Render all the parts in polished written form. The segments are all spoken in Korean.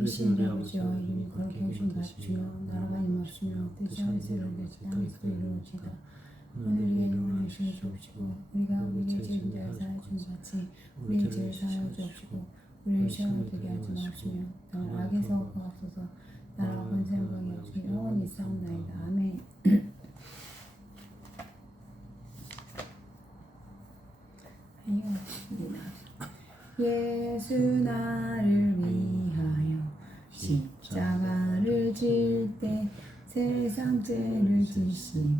살리신 우리 아버지와 이름이 거룩히 오신 주여 나라가 임하시며 뜻이 하늘에서 이루어지듯이 땅에서도 이루어지이다. 오늘 우리의 영혼을 주옵시고 우리가 우리에게 죄진 자를 사하여 준 같이 우리의 죄를 사하여 주옵시고 우리를 시험에 들게 하지 마옵시며 다만 악에서 구하옵소서. 나라와 권세와 영광이 주의 영원히 있사옵나이다. 아멘. 예수 나를 위하여 십자가를 질 때 세상 죄를 지시고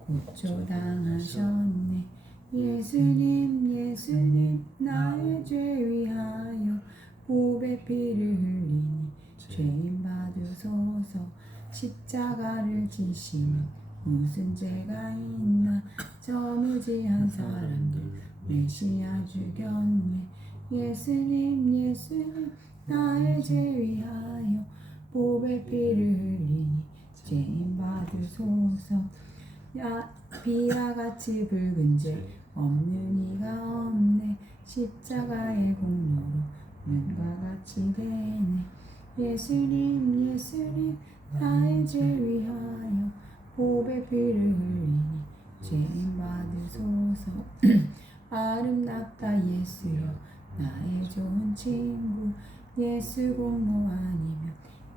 고초당하셨네. 예수님 예수님 나의 죄 위하여 보배 피를 흘리니 죄인 받으소서. 십자가를 지시면 무슨 죄가 있나. 저 무지한 사람들 메시아 죽였네. 예수님 예수님 나의 죄 위하여 보배 피를 흘리니 죄인 받으소서. 비와같이 붉은 죄 없는 이가 없네. 십자가의 공로로 눈과 같이 되네. 예수님 예수님 나의 죄 위하여 보배 피를 흘리니 죄인 받으소서. 아름답다 예수여 나의 좋은 친구. 예수 공로 아니면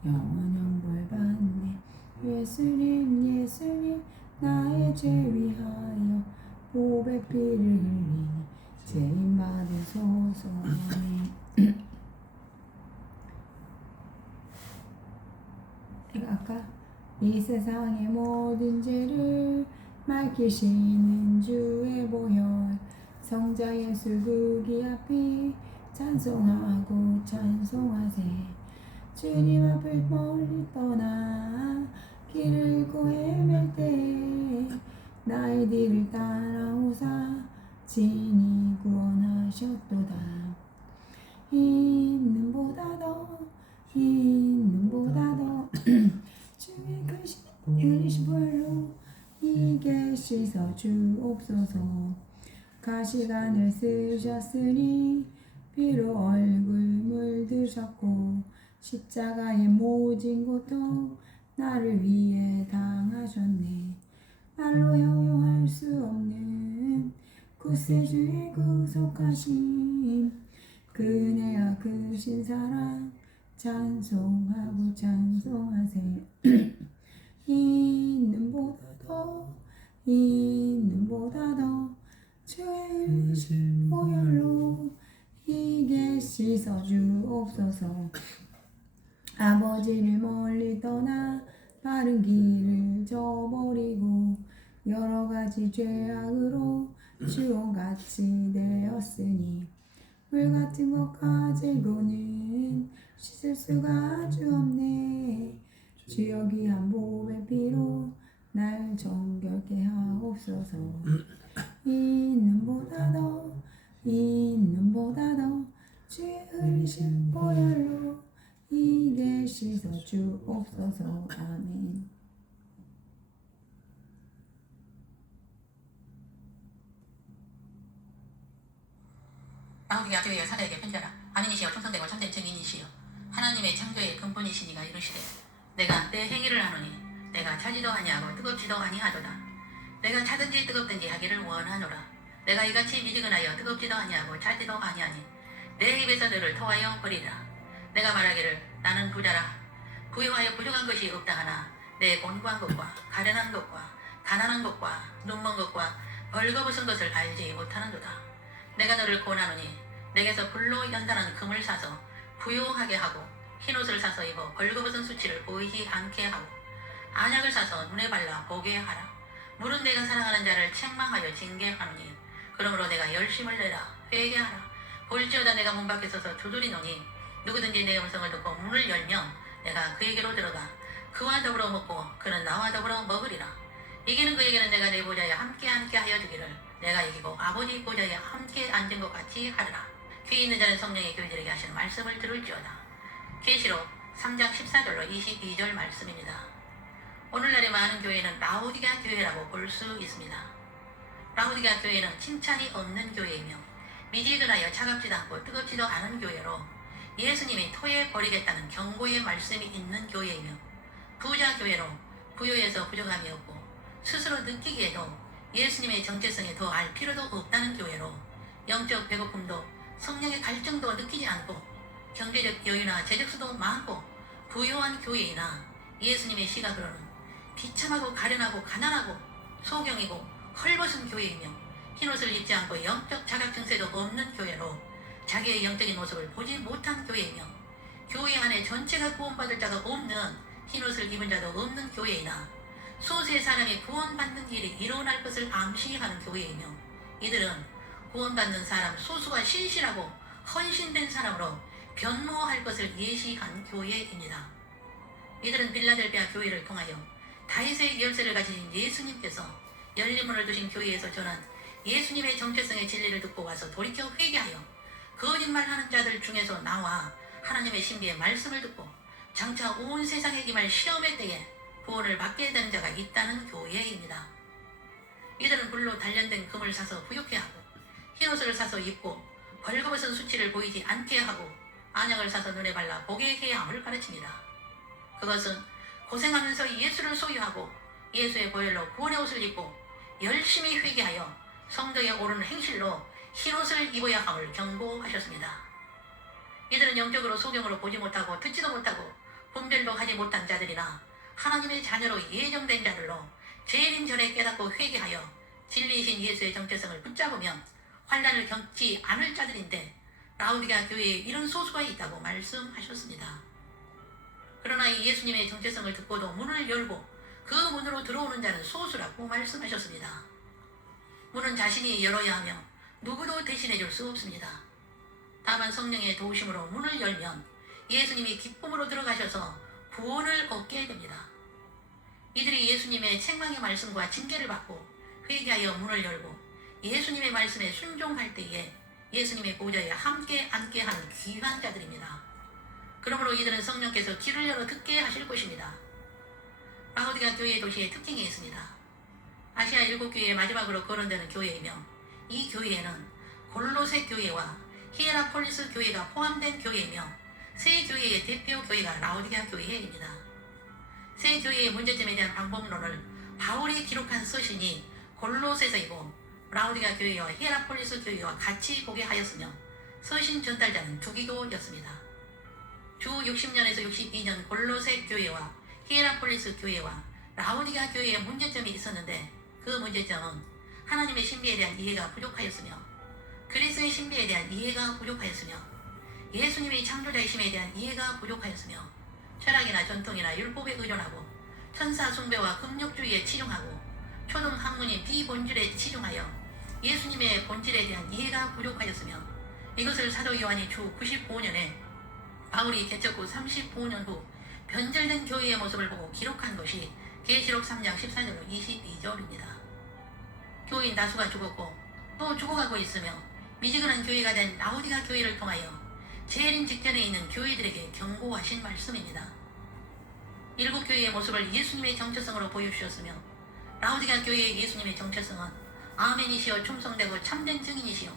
영원한 벌 받네. 예수님 예수님 나의 죄 위하여 보배 피를 흘리니 죄인 받으소서. 아멘. 아까 이 세상의 모든 죄를 밝히시는 주의 보혈 성자 예수 그 귀하피 찬송하고 찬송하세. 주님 앞을 멀리 떠나 길을 잃고 헤맬 때 나의 뒤를 따라오사 친히 구원하셨도다. 흰 눈보다 더 주의 크신 보혈로 이게 씻어 주옵소서. 가시관을 쓰셨으니 피로 얼굴 물드셨고 십자가의 모진 고통 나를 위해 당하셨네. 말로 형용할 수 없는 구세주의 구속하심 그네와 크신 사랑 찬송하고 찬송하세. 이 눈보다 더 주의 흘리신 보혈로 이게 씻어 주옵소서. 아버지를 멀리 떠나 바른 길을 저버리고 여러 가지 죄악으로 주홍같이 되었으니 물 같은 것 가지고는 씻을 수가 아주 없네. 주여 귀한 보배 피로 날 정결케 하옵소서. 이 눈보다 더 주의 흘리신 보혈로 이게 씻어 주옵소서. 아멘. 라우디게아 교회 여사들에게 편지하라. 아민이시여 충성되고 참된 증인이시여 하나님의 창조의 근본이시니가 이르시되 내가 내 행위를 하노니 내가 차지도 아니하고 뜨겁지도 아니하도다. 내가 차든지 뜨겁든지 하기를 원하노라. 내가 이같이 미지근하여 뜨겁지도 아니하고 차지도 아니하니 내 입에서 너를 토하여 버리라. 내가 말하기를 나는 부자라 부유하여 부족한 것이 없다 하나 내 곤고한 것과 가련한 것과 가난한 것과 눈먼 것과 벌거벗은 것을 알지 못하는도다. 내가 너를 권하노니 내게서 불로 연단한 금을 사서 부유하게 하고 흰옷을 사서 입어 벌거벗은 수치를 보이지 않게 하고 안약을 사서 눈에 발라 보게 하라. 물은 내가 사랑하는 자를 책망하여 징계하노니 그러므로 내가 열심을 내라 회개하라. 볼지어다 내가 문 밖에 서서 두드리노니 누구든지 내 음성을 듣고 문을 열면 내가 그에게로 들어가 그와 더불어 먹고 그는 나와 더불어 먹으리라. 이기는 그에게는 내가 내 보좌에 함께 하여 주기를 내가 이기고 아버지 보좌에 함께 앉은 것 같이 하리라. 귀 있는 자는 성령의 교회들에게 하시는 말씀을 들을지어다. 계시록 3장 14절로 22절 말씀입니다. 오늘날의 많은 교회는 라우디게아 교회라고 볼 수 있습니다. 라우디게아 교회는 칭찬이 없는 교회이며 미지근하여 차갑지도 않고 뜨겁지도 않은 교회로 예수님이 토해 버리겠다는 경고의 말씀이 있는 교회이며 부자 교회로 부유에서 부족함이 없고 스스로 느끼기에도 예수님의 정체성에 더 알 필요도 없다는 교회로 영적 배고픔도 성령의 갈증도 느끼지 않고 경제적 여유나 재적수도 많고 부유한 교회이나 예수님의 시각으로는 비참하고 가련하고 가난하고 소경이고 헐벗은 교회이며 흰옷을 입지 않고 영적 자각 증세도 없는 교회로 자기의 영적인 모습을 보지 못한 교회이며 교회 안에 전체가 구원받을 자도 없는 흰옷을 입은 자도 없는 교회이나 소수의 사람이 구원받는 일이 일어날 것을 암시하는 교회이며 이들은 구원받는 사람 소수가 신실하고 헌신된 사람으로 변모할 것을 예시한 교회입니다. 이들은 빌라델비아 교회를 통하여 다윗의 열쇠를 가진 예수님께서 열린 문을 두신 교회에서 전한 예수님의 정체성의 진리를 듣고 와서 돌이켜 회개하여 거짓말하는 자들 중에서 나와 하나님의 신비의 말씀을 듣고 장차 온 세상에 임할 시험의 때에 구원을 받게 되는 자가 있다는 교회입니다. 이들은 불로 단련된 금을 사서 부욕해 하고 흰옷을 사서 입고 벌거벗은 수치를 보이지 않게 하고 안약을 사서 눈에 발라 보게 해야 함을 가르칩니다. 그것은 고생하면서 예수를 소유하고 예수의 보혈로 구원의 옷을 입고 열심히 회개하여 성도에 오르는 행실로 흰옷을 입어야 함을 경고하셨습니다. 이들은 영적으로 소경으로 보지 못하고 듣지도 못하고 분별도 하지 못한 자들이나 하나님의 자녀로 예정된 자들로 재림 전에 깨닫고 회개하여 진리이신 예수의 정체성을 붙잡으면 환난을 겪지 않을 자들인데 라우디게아 교회에 이런 소수가 있다고 말씀하셨습니다. 그러나 이 예수님의 정체성을 듣고도 문을 열고 그 문으로 들어오는 자는 소수라고 말씀하셨습니다. 문은 자신이 열어야 하며 누구도 대신해 줄 수 없습니다. 다만 성령의 도우심으로 문을 열면 예수님이 기쁨으로 들어가셔서 구원을 얻게 됩니다. 이들이 예수님의 책망의 말씀과 징계를 받고 회개하여 문을 열고 예수님의 말씀에 순종할 때에 예수님의 보좌에 함께 앉게 한 귀한 자들입니다. 그러므로 이들은 성령께서 귀를 열어 듣게 하실 것입니다. 라우디게아 교회의 도시에 특징이 있습니다. 아시아 7교회의 마지막으로 거론되는 교회이며 이 교회에는 골로새 교회와 히에라폴리스 교회가 포함된 교회이며 세 교회의 대표 교회가 라우디게아 교회입니다. 세 교회의 문제점에 대한 방법론을 바울이 기록한 서신이 골로새서이고 라우디게아 교회와 히에라폴리스 교회와 같이 보게 하였으며 서신 전달자는 두기도였습니다. 주 60년에서 62년 골로새 교회와 히에라폴리스 교회와 라우디게아 교회에 문제점이 있었는데 그 문제점은 하나님의 신비에 대한 이해가 부족하였으며 그리스도의 신비에 대한 이해가 부족하였으며 예수님의 창조자이심에 대한 이해가 부족하였으며 철학이나 전통이나 율법에 의존하고 천사 숭배와 금욕주의에 치중하고 초등 학문인 비본질에 치중하여 예수님의 본질에 대한 이해가 부족하였으며 이것을 사도 요한이 주 95년에 바울이 개척 후 35년 후 변절된 교회의 모습을 보고 기록한 것이 계시록 3장 14절로 22절입니다. 교인 다수가 죽었고 또 죽어가고 있으며 미지근한 교회가 된 라우디게아 교회를 통하여 재림 직전에 있는 교회들에게 경고하신 말씀입니다. 7교회의 모습을 예수님의 정체성으로 보여주셨으며 라우디게아 교회의 예수님의 정체성은 아멘이시여 충성되고 참된 증인이시여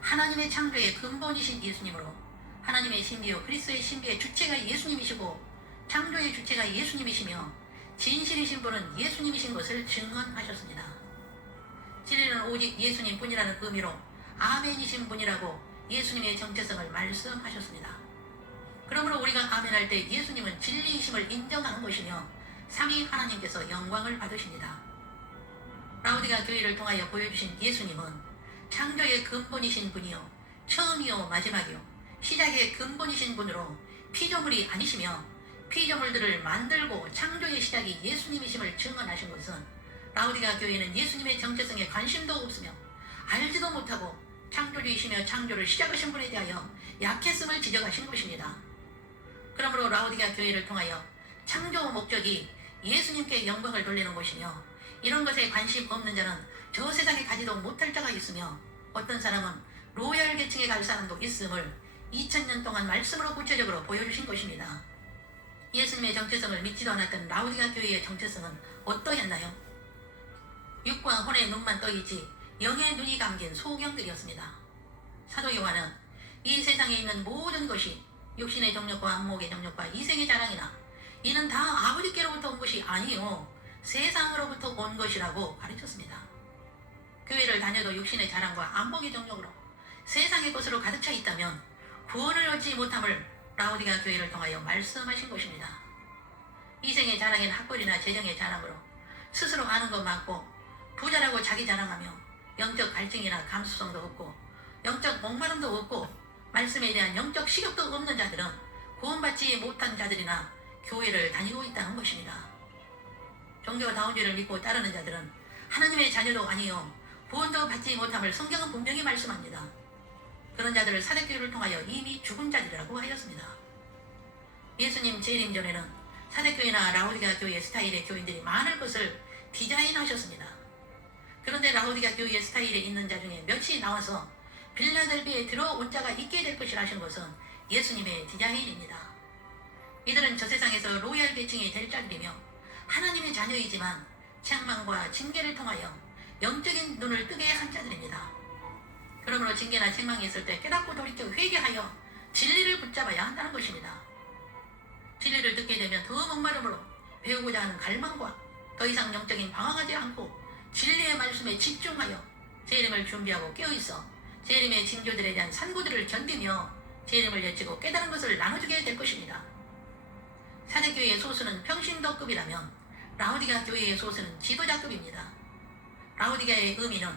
하나님의 창조의 근본이신 예수님으로 하나님의 신비요 그리스도의 신비의 주체가 예수님이시고 창조의 주체가 예수님이시며 진실이신 분은 예수님이신 것을 증언하셨습니다. 진리는 오직 예수님뿐이라는 의미로 아멘이신 분이라고 예수님의 정체성을 말씀하셨습니다. 그러므로 우리가 아멘할 때 예수님은 진리이심을 인정하는 것이며 삼위 하나님께서 영광을 받으십니다. 라우디게아 교회를 통하여 보여주신 예수님은 창조의 근본이신 분이요 처음이요 마지막이요 시작의 근본이신 분으로 피조물이 아니시며 피조물들을 만들고 창조의 시작이 예수님이심을 증언하신 것은 라우디게아 교회는 예수님의 정체성에 관심도 없으며 알지도 못하고 창조주이시며 창조를 시작하신 분에 대하여 약했음을 지적하신 것입니다. 그러므로 라우디게아 교회를 통하여 창조 목적이 예수님께 영광을 돌리는 것이며 이런 것에 관심 없는 자는 저 세상에 가지도 못할 자가 있으며 어떤 사람은 로얄 계층에 갈 사람도 있음을 2000년 동안 말씀으로 구체적으로 보여주신 것입니다. 예수님의 정체성을 믿지도 않았던 라우디게아 교회의 정체성은 어떠했나요? 육과 혼의 눈만 떠있지 영의 눈이 감긴 소경들이었습니다. 사도 요한은 이 세상에 있는 모든 것이 육신의 정욕과 안목의 정욕과 이생의 자랑이나 이는 다 아버지께로부터 온 것이 아니요 세상으로부터 온 것이라고 가르쳤습니다. 교회를 다녀도 육신의 자랑과 안목의 정욕으로 세상의 것으로 가득 차 있다면 구원을 얻지 못함을 라오디게아 교회를 통하여 말씀하신 것입니다. 이생의 자랑에는 학벌이나 재정의 자랑으로 스스로 아는 것 많고 부자라고 자기 자랑하며 영적 갈증이나 감수성도 없고 영적 목마름도 없고 말씀에 대한 영적 식욕도 없는 자들은 구원받지 못한 자들이나 교회를 다니고 있다는 것입니다. 종교다운 죄를 믿고 따르는 자들은 하나님의 자녀도 아니요 구원도 받지 못함을 성경은 분명히 말씀합니다. 그런 자들을 사대교회를 통하여 이미 죽은 자들이라고 하였습니다. 예수님 재림 전에는 사대교회나 라오디게아 교회의 스타일의 교인들이 많을 것을 디자인하셨습니다. 그런데 라오디게아 교회의 스타일에 있는 자 중에 몇이 나와서 빌라델비에 들어온 자가 있게 될 것이라 하시는 것은 예수님의 디자인입니다. 이들은 저 세상에서 로얄 계층이 될 자들이며 하나님의 자녀이지만 책망과 징계를 통하여 영적인 눈을 뜨게 한 자들입니다. 그러므로 징계나 책망이 있을 때 깨닫고 돌이켜 회개하여 진리를 붙잡아야 한다는 것입니다. 진리를 듣게 되면 더 목마름으로 배우고자 하는 갈망과 더 이상 영적인 방황하지 않고 진리의 말씀에 집중하여 재림을 준비하고 깨어있어 재림의 징조들에 대한 산고들을 견디며 재림을 외치고 깨달은 것을 나눠주게 될 것입니다. 사대교회의 소수는 평신도급이라면 라오디게아 교회의 소수는 지도자급입니다. 라오디게아의 의미는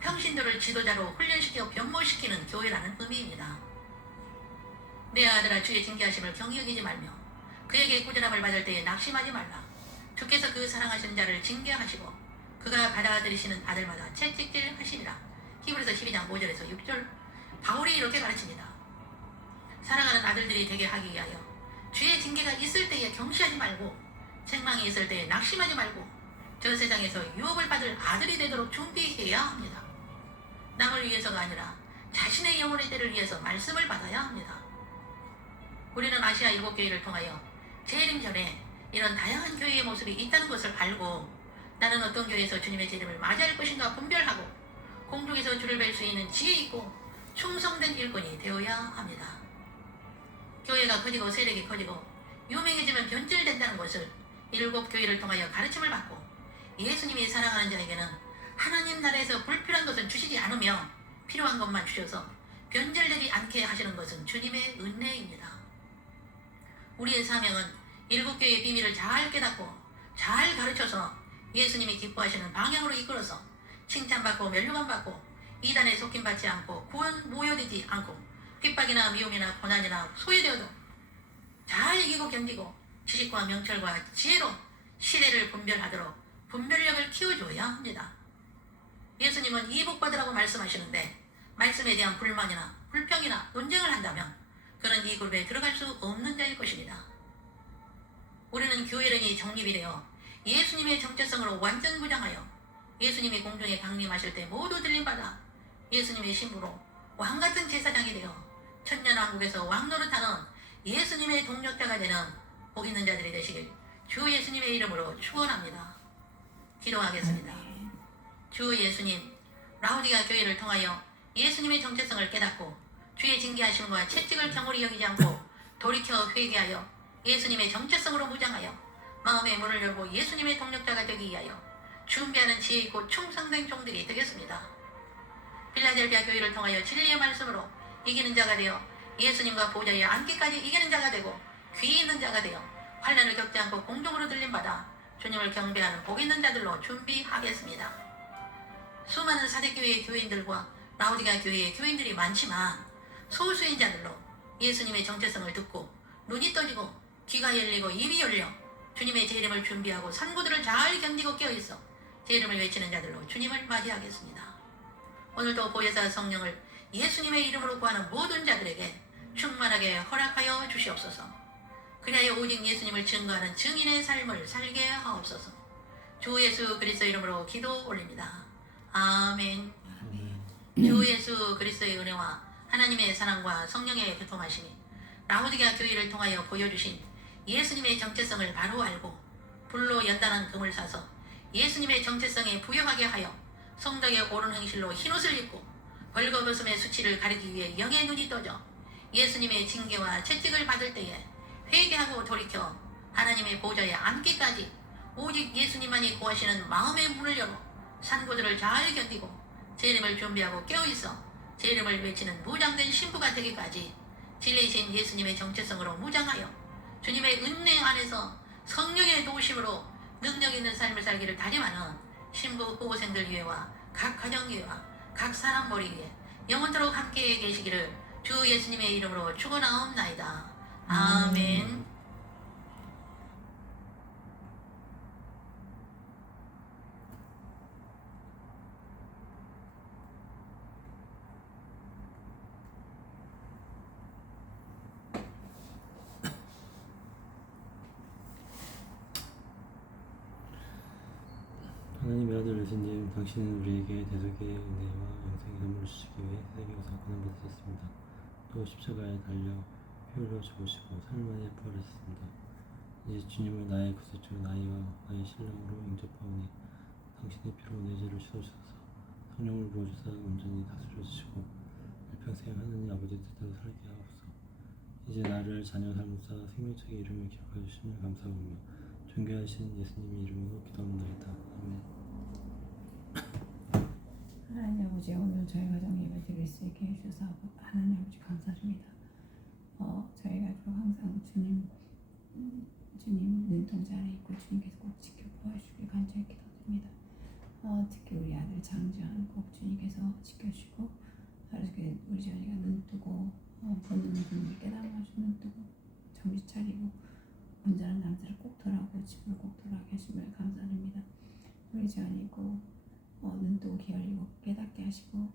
평신도를 지도자로 훈련시켜 변모시키는 교회라는 의미입니다. 내 아들아 주의 징계하심을 경히 여기지 말며 그에게 꾸준함을 받을 때에 낙심하지 말라. 주께서 그 사랑하시는 자를 징계하시고 그가 받아들이시는 아들마다 채찍질 하시리라. 히브리서 12장 5절에서 6절 바울이 이렇게 가르칩니다. 사랑하는 아들들이 되게 하기 위하여 주의 징계가 있을 때에 경시하지 말고 책망이 있을 때에 낙심하지 말고 저 세상에서 유업을 받을 아들이 되도록 준비해야 합니다. 남을 위해서가 아니라 자신의 영혼의 때를 위해서 말씀을 받아야 합니다. 우리는 아시아 7교회를 통하여 재림 전에 이런 다양한 교회의 모습이 있다는 것을 알고 나는 어떤 교회에서 주님의 재림을 맞이할 것인가 분별하고 공중에서 주를 뵐 수 있는 지혜 있고 충성된 일꾼이 되어야 합니다. 교회가 커지고 세력이 커지고 유명해지면 변질된다는 것을 7교회를 통하여 가르침을 받고 예수님이 사랑하는 자에게는 하나님 나라에서 불필요한 것은 주시지 않으며 필요한 것만 주셔서 변질되지 않게 하시는 것은 주님의 은혜입니다. 우리의 사명은 7교회의 비밀을 잘 깨닫고 잘 가르쳐서 예수님이 기뻐하시는 방향으로 이끌어서 칭찬받고 멸류관받고 이단에 속임받지 않고 구원 모여되지 않고 핍박이나 미움이나 고난이나 소외되어도 잘 이기고 견디고 지식과 명철과 지혜로 시대를 분별하도록 분별력을 키워줘야 합니다. 예수님은 이복받으라고 말씀하시는데 말씀에 대한 불만이나 불평이나 논쟁을 한다면 그는 이 그룹에 들어갈 수 없는 자일 것입니다. 우리는 교회론이 정립이 되어 예수님의 정체성으로 완전 무장하여 예수님이 공중에 강림하실 때 모두 들림받아 예수님의 신부로 왕같은 제사장이 되어 천년왕국에서 왕노릇하는 예수님의 동력자가 되는 복 있는 자들이 되시길 주 예수님의 이름으로 축원합니다. 기도하겠습니다. 주 예수님, 라오디게아 교회를 통하여 예수님의 정체성을 깨닫고 주의 징계하심과 채찍을 경홀히 여기지 않고 돌이켜 회개하여 예수님의 정체성으로 무장하여 마음의 문을 열고 예수님의 동력자가 되기 위하여 준비하는 지혜 있고 충성된 종들이 되겠습니다. 빌라델비아 교회를 통하여 진리의 말씀으로 이기는 자가 되어 예수님과 보좌에 앉기까지 이기는 자가 되고 귀 있는 자가 되어 환난을 겪지 않고 공중으로 들림받아 주님을 경배하는 복 있는 자들로 준비하겠습니다. 수많은 사대교회의 교인들과 라오디게아 교회의 교인들이 많지만 소수인 자들로 예수님의 정체성을 듣고 눈이 떠지고 귀가 열리고 입이 열려 주님의 재림을 준비하고 산고들을 잘 견디고 깨어있어 재림을 외치는 자들로 주님을 맞이하겠습니다. 오늘도 보혜사 성령을 예수님의 이름으로 구하는 모든 자들에게 충만하게 허락하여 주시옵소서. 그리하여 오직 예수님을 증거하는 증인의 삶을 살게 하옵소서. 주 예수 그리스도 이름으로 기도 올립니다. 아멘. 주 예수 그리스도의 은혜와 하나님의 사랑과 성령의 교통하심이 라오디게아 교회를 통하여 보여주신 예수님의 정체성을 바로 알고 불로 연단한 금을 사서 예수님의 정체성에 부여하게 하여 성덕의 옳은 행실로 흰옷을 입고 벌거벗음의 수치를 가리기 위해 영의 눈이 떠져 예수님의 징계와 채찍을 받을 때에 회개하고 돌이켜 하나님의 보좌에 앉기까지 오직 예수님만이 구하시는 마음의 문을 열어 산고들을 잘 견디고 제 이름을 준비하고 깨어있어 제 이름을 외치는 무장된 신부가 되기까지 진리이신 예수님의 정체성으로 무장하여 주님의 은혜 안에서 성령의 도우심으로 능력 있는 삶을 살기를 다짐하는 신부 후보생들 위해와 각 가정 위해와 각 사람 머리 위에 영원토록 함께 계시기를 주 예수님의 이름으로 축원하옵나이다. 아멘. 하나님의 아들 예수님, 당신은 우리에게 대속의 은혜와 영생의 선물을 주시기 위해 세상에 오사 고난받으셨습니다. 또 십자가에 달려 피 흘려 죽으시고 3일 만에 부활하셨습니다. 이제 주님을 나의 구세주, 나이와 나의 신랑으로 영접하오니 당신의 피로 내 죄를 씻어주셔서 성령을 부어주사 온전히 다스려 주시고 일평생 하나님 아버지 뜻대로 살게 하옵소서. 이제 나를 자녀 삼사 생명책의 이름을 기억하여 주심을 감사하며 존귀하신 예수님의 이름으로 기도합니다. 아멘. 하나님 아버지, 오늘 저희 가정 예배 드릴 수 있게 해주셔서 하나님 아버지 감사드립니다. 저희 가족 항상 주님 눈동자 아래 있고 주님께서 꼭 지켜 보아주시길 간절히 기도드립니다. 특히 우리 아들 장지환 꼭 주님께서 지켜주시고 하루속에 우리 지환이가 눈 뜨고 보는 눈을 깨달아가지고 눈 뜨고 정신 차리고 온전한 남자를 꼭 돌아오고 집을 꼭 돌아오게 하심을 감사드립니다. 우리 지환이 꼭 눈 뜨고 기어리고 깨닫게 하시고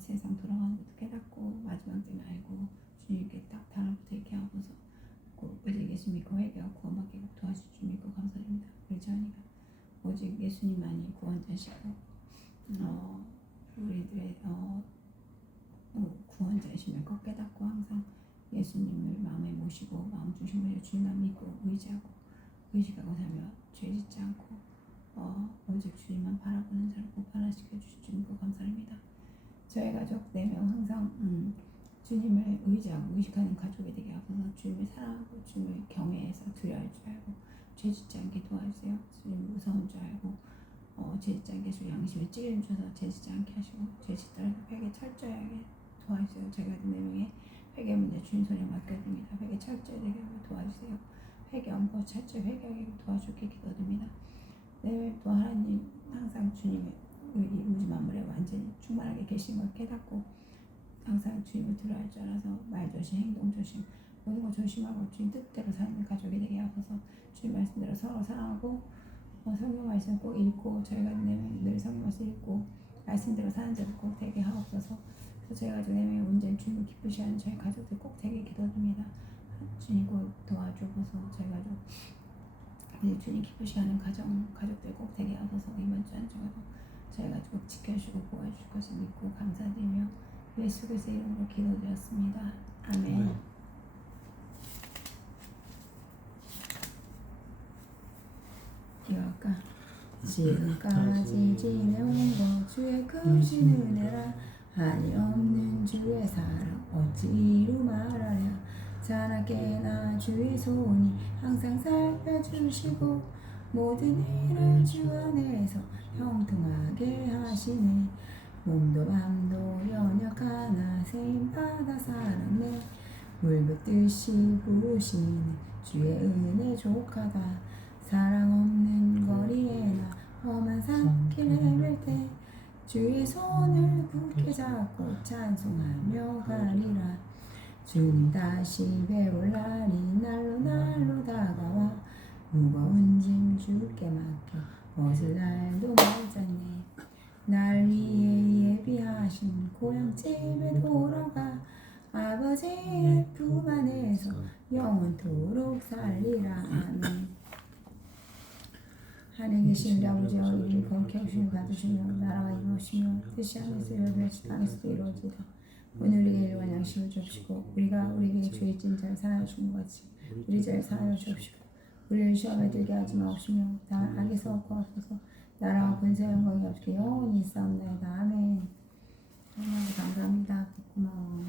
세상 돌아가는 것도 깨닫고 마지막 때는 알고 주님께 딱 달라붙어 있게 하고서 꼭 오직 예수 믿고 회개하고 구원받게 꼭 도와주실 줄 믿고 감사드립니다. 우리 지환이가 오직 예수님만이 구원자시고 우리들의 구원자이심을 꼭 깨닫고 항상 예수님을 마음에 모시고 마음 중심으로 주님만 믿고 의식하고 살며 죄 짓지 않고 오직 주님만 바라보는 자를 꼭 변화시켜 주실 줄 믿고 감사합니다. 저희 가족 4명 항상 주님을 의지하고 의식하는 가족이 되게 하셔서 주님을 사랑하고 주님을 경외해서 두려워할 줄 알고 죄 짓지 않게 도와주세요. 주님 무서운 줄 알고 죄 짓지 않게 해서 양심에 찔림 줘서 죄 짓지 않게 하시고 죄 짓더라도 회개 철저히 하게 도와주세요. 저희가 4명의 회개 문제 주님 손에 맡겨드립니다. 회개 철저히 되게 하고 도와주세요. 회개 엄고 철저히 회개하게 도와주게 기도드립니다. 또 하나님 항상 주님의 우주 만물에 완전히 충만하게 계신 걸 깨닫고 항상 주님을 들어야 줄 알아서 말 조심, 행동 조심, 모든 거 조심하고 주님 뜻대로 사는 가족이 되게 하셔서 주님 말씀대로 서로 사랑하고 성경 말씀 꼭 읽고 저희가 4명 늘 성경 말씀 읽고 말씀대로 사는 자들 꼭 되게 하옵소서. 그래서 저희 가족 4명이 온전히 주님을 기쁘시 하는 저희 가족들 꼭 되게 기도드립니다. 주님 꼭 도와주셔서 저희 가족 주님 기쁘시 하는 가족들 꼭 되게 하셔서 이번 주 한 주간도 저희 가족 꼭 지켜주시고 보호해주실 것을 믿고 감사드리며 예수 그리스도의 이름으로 기도드렸습니다. 아멘. 기억할까? 지금까지 지내온 것 주의 크신 은혜라 한이 없는 주의 사랑 어찌 이루 말하랴. 자나깨나 주의 손이 항상 살펴주시고 모든 일을 주 안에서 형통하게 하시네. 몸도 맘도 연약하나 세임받아 살았네. 물 붓듯이 부으시는 주의 은혜 족하다. 사랑 없는 거리에나 험한 산길 헤맬 때 주의 손을 굳게 잡고 찬송하며 가리라. 주님 다시 배울 날이 날로 다가와 무거운 짐 주께 맡겨 벗을 날도 멀잖네. 날 위해 예비하신 고향집에 돌아가 아버지의 품 안에서 영원토록 살리라. 아멘. 하늘에 계신 우리 아버지 이름이 거룩히 하시며 받으시며 나라가 임하시며 뜻이 하늘에서 이루어지듯이 땅에서도 이루어지다. 오늘 우리에게 일용할 양식을 주옵시고 우리가 우리에게 죄 지은 자를 사하여 준 것 같이 우리 죄를 사하여 주옵시고 우리를 시험에 들게 하지 마옵시며 다 악에서 구하소서. 나라와 권세와 영광이 아버지께 영원히 있사옵나이다. 아멘. 하나님 감사합니다. 고마워.